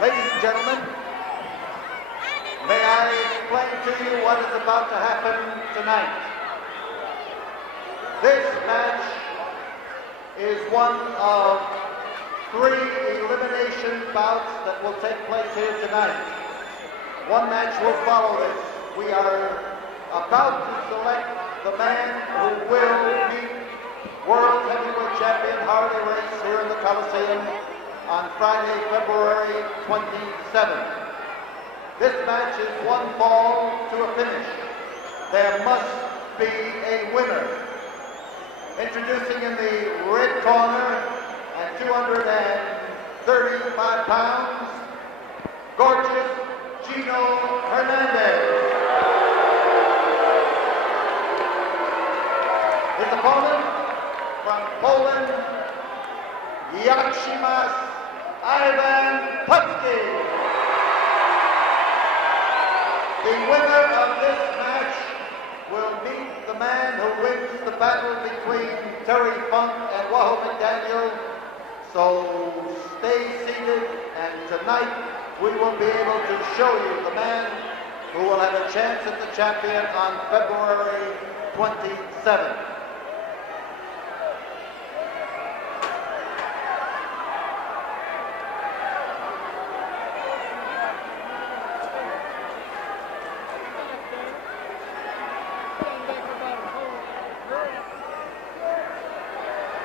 Ladies and gentlemen, may I explain to you what is about to happen tonight. This match is one of 3 elimination bouts that will take place here tonight. One match will follow this. We are about to select the man who will meet World Heavyweight Champion Harley Race here in the Coliseum on Friday, February 27th. This match is one fall to a finish. There must be a winner. Introducing in the red corner at 235 pounds, gorgeous Gino Hernandez. His opponent from Poland, Yakshimas Ivan Putski. The winner of this match will meet the man who wins the battle between Terry Funk and Wahoo McDaniel. So stay seated, and tonight we will be able to show you the man who will have a chance at the champion on February 27th.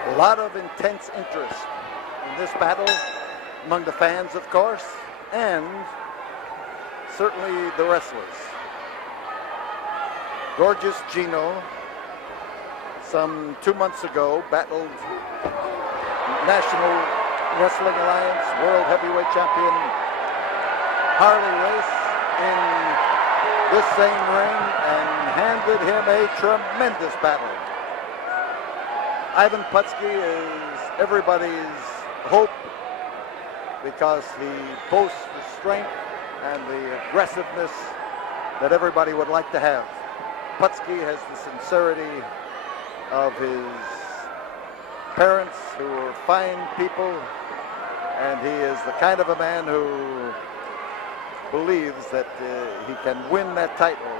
A lot of intense interest in this battle among the fans, of course, and certainly the wrestlers. Gorgeous Gino, some 2 months ago, battled National Wrestling Alliance World Heavyweight Champion Harley Race in this same ring and handed him a tremendous battle. Ivan Putski is everybody's hope because he boasts the strength and the aggressiveness that everybody would like to have. Putski has the sincerity of his parents, who are fine people, and he is the kind of a man who believes that he can win that title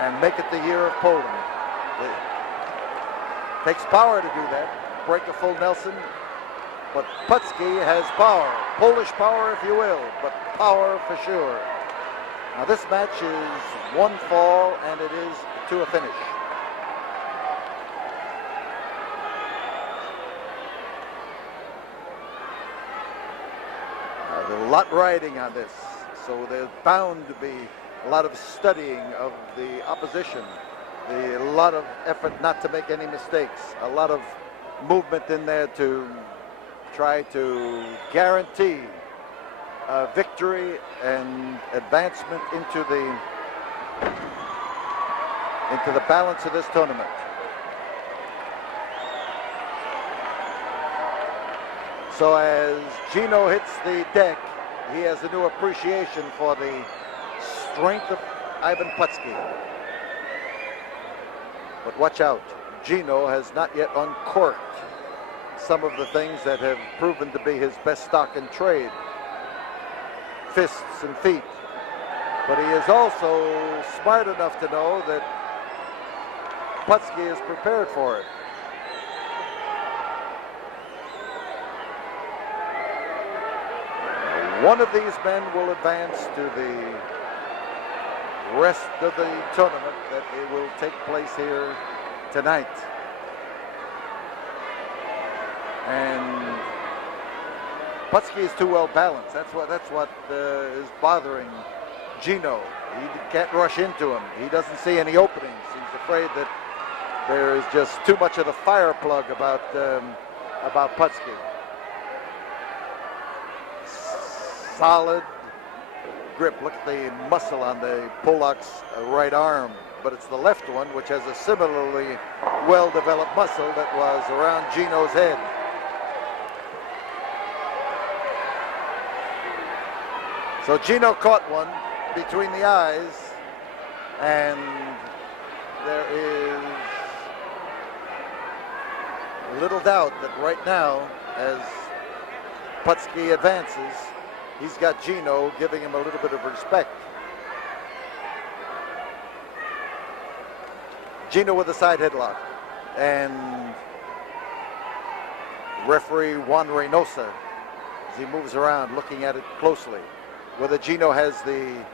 and make it the year of Poland. Takes power to do that, break a full Nelson, but Putski has power, Polish power if you will, but power for sure. Now this match is one fall and it is to a finish. Now, there's a lot riding on this, so there's bound to be a lot of studying of the opposition. A lot of effort not to make any mistakes, a lot of movement in there to try to guarantee victory and advancement into the balance of this tournament. So as Gino hits the deck, he has a new appreciation for the strength of Ivan Putski. But watch out, Gino has not yet uncorked some of the things that have proven to be his best stock in trade. Fists and feet. But he is also smart enough to know that Putski is prepared for it. One of these men will advance to the rest of the tournament that it will take place here tonight. And Putski is too well balanced. That's what is bothering Gino. He can't rush into him. He doesn't see any openings. He's afraid that there is just too much of the fire plug about Putski. Solid grip. Look at the muscle on the Polak's right arm, but it's the left one which has a similarly well-developed muscle that was around Gino's head. So Gino caught one between the eyes, and there is little doubt that right now, as Putski advances, he's got Gino giving him a little bit of respect. Gino with a side headlock, and referee Juan Reynosa, as he moves around looking at it closely. Whether Gino has the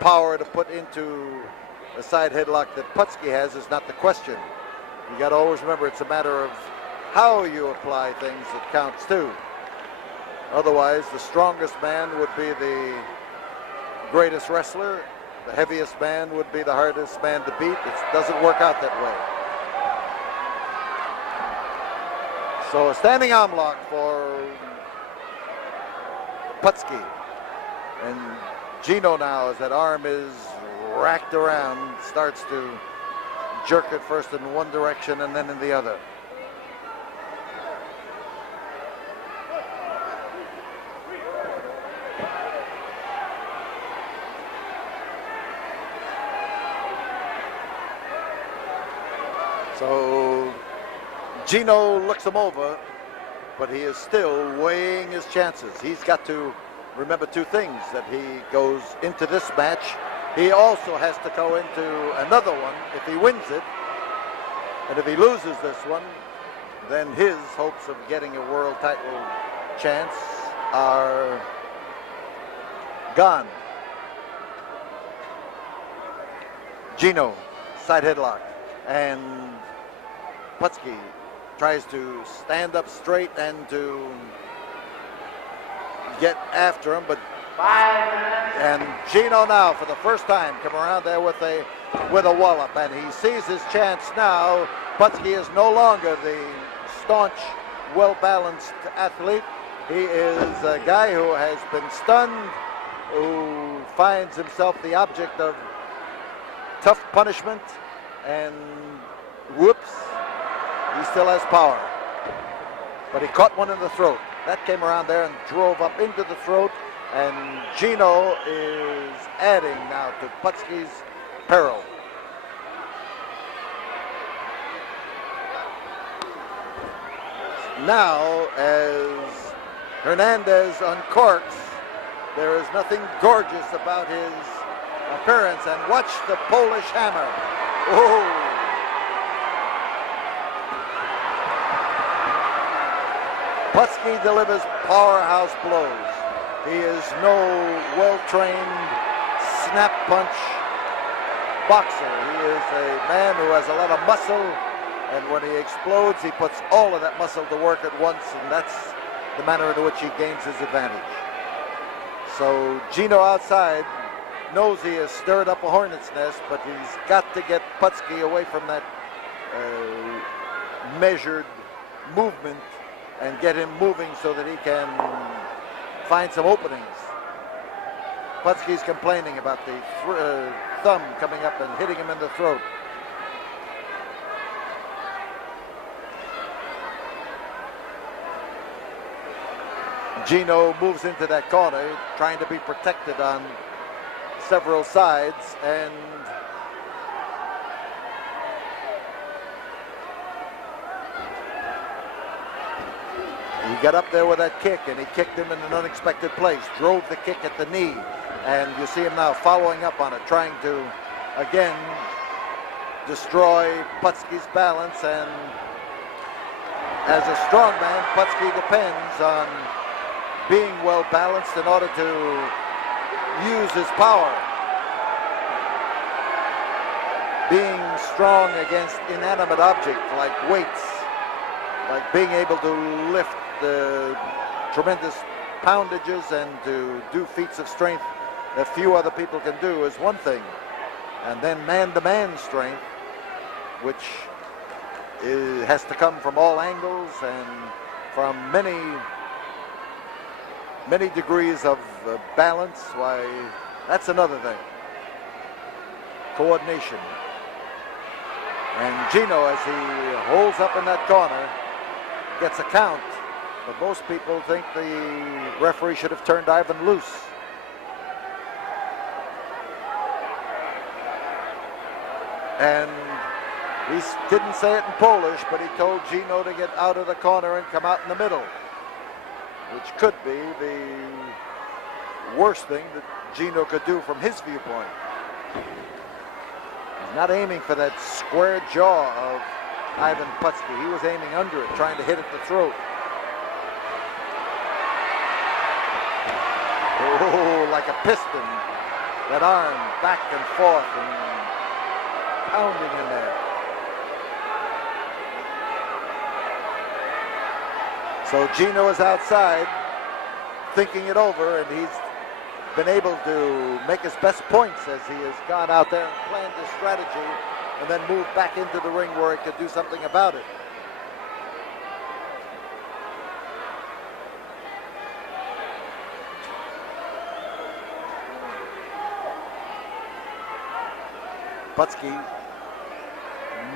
power to put into a side headlock that Putski has is not the question. You got to always remember it's a matter of how you apply things that counts too. Otherwise, the strongest man would be the greatest wrestler. The heaviest man would be the hardest man to beat. It doesn't work out that way. So a standing arm lock for Putski. And Gino now, as that arm is racked around, starts to jerk it first in one direction and then in the other. So Gino looks him over, but he is still weighing his chances. He's got to remember two things: that he goes into this match, he also has to go into another one if he wins it, and if he loses this one, then his hopes of getting a world title chance are gone. Gino, side headlock, and Putski tries to stand up straight and to get after him, but 5 minutes. and Gino now for the first time come around there with a wallop, and he sees his chance now. Putski is no longer the staunch, well-balanced athlete. He is a guy who has been stunned, who finds himself the object of tough punishment, and whoops, he still has power. But he caught one in the throat. That came around there and drove up into the throat, and Gino is adding now to Putski's peril. Now, as Hernandez uncorks, there is nothing gorgeous about his appearance, and watch the Polish hammer. Oh! Putski delivers powerhouse blows. He is no well-trained snap punch boxer. He is a man who has a lot of muscle, and when he explodes, he puts all of that muscle to work at once, and that's the manner in which he gains his advantage. So Gino outside knows he has stirred up a hornet's nest, but he's got to get Putski away from that measured movement and get him moving so that he can find some openings. Putski's complaining about the thumb coming up and hitting him in the throat. Gino moves into that corner, trying to be protected on several sides, and he got up there with that kick, and he kicked him in an unexpected place, drove the kick at the knee, and you see him now following up on it, trying to, again, destroy Putski's balance. And as a strong man, Putski depends on being well balanced in order to use his power. Being strong against inanimate objects like weights, like being able to lift the tremendous poundages and to do feats of strength that few other people can do is one thing. And then man-to-man strength, which has to come from all angles and from many degrees of balance, why, that's another thing. Coordination. And Gino, as he holds up in that corner, gets a count, but most people think the referee should have turned Ivan loose. And he didn't say it in Polish, but he told Gino to get out of the corner and come out in the middle. which could be the worst thing that Gino could do from his viewpoint. He's not aiming for that square jaw of Ivan Putski. He was aiming under it, trying to hit at the throat. Oh, like a piston. That arm back and forth and pounding in there. So Gino is outside thinking it over, and he's been able to make his best points as he has gone out there and planned his strategy and then moved back into the ring where he could do something about it. Putski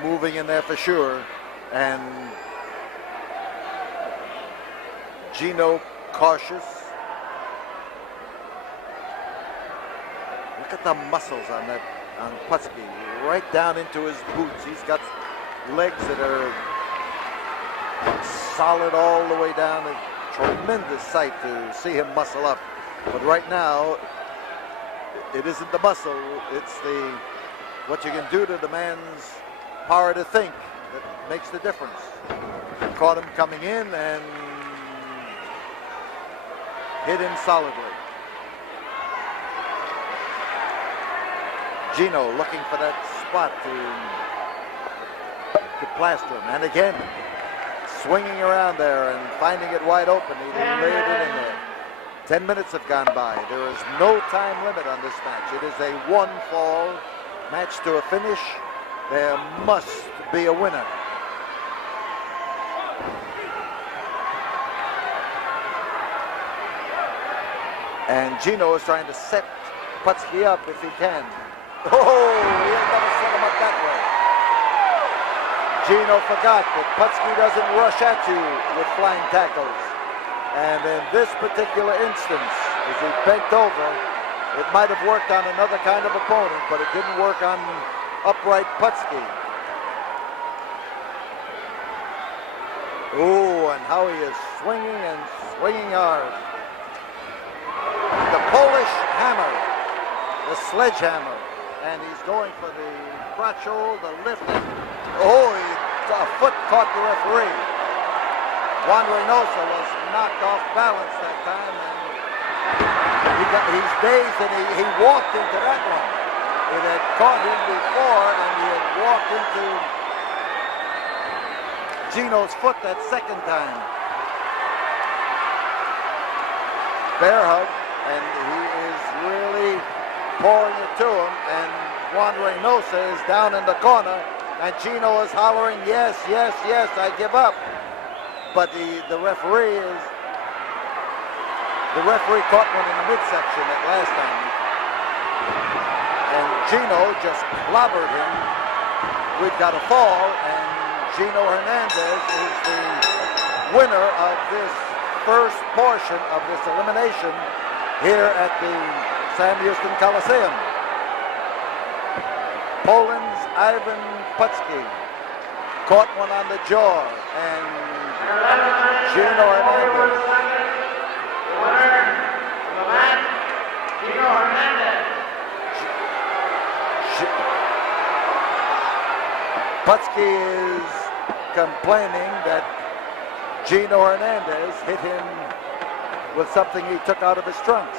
moving in there for sure, and Gino cautious. Look at the muscles on Putski, right down into his boots. He's got legs that are solid all the way down. A tremendous sight to see him muscle up. But right now, it isn't the muscle, it's what you can do to the man's power to think that makes the difference. Caught him coming in and hit him solidly. Gino looking for that spot to plaster him. And again, swinging around there and finding it wide open. He laid it in there. 10 minutes have gone by. There is no time limit on this match. It is a one-fall match to a finish. There must be a winner. And Gino is trying to set Putski up if he can. Oh, he'll never set him up that way. Gino forgot that Putski doesn't rush at you with flying tackles. And in this particular instance, as he bent over, it might have worked on another kind of opponent, but it didn't work on upright Putski. Oh, and how he is swinging and swinging hard. The Polish hammer, the sledgehammer, and he's going for the crotch hold, the lift. Oh, a foot caught the referee. Juan Reynosa was knocked off balance that time, and he's dazed, and he walked into that one. It had caught him before, and he had walked into Gino's foot that second time. Bear hug, and he is really pouring it to him, and Juan Reynosa is down in the corner, and Gino is hollering, yes, yes, yes, I give up. But the referee caught one in the midsection that last time. And Gino just clobbered him. We've got a fall, and Gino Hernandez is the winner of this first portion of this elimination here at the Sam Houston Coliseum. Poland's Ivan Putski caught one on the jaw, and Gino Hernandez. The winner of the match, Gino Hernandez. Putski is complaining that Gino Hernandez hit him with something he took out of his trunks.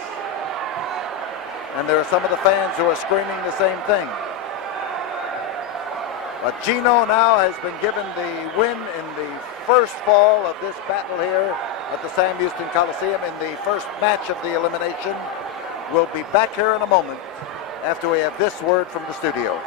And there are some of the fans who are screaming the same thing. But Gino now has been given the win in the first fall of this battle here at the Sam Houston Coliseum in the first match of the elimination. We'll be back here in a moment after we have this word from the studio.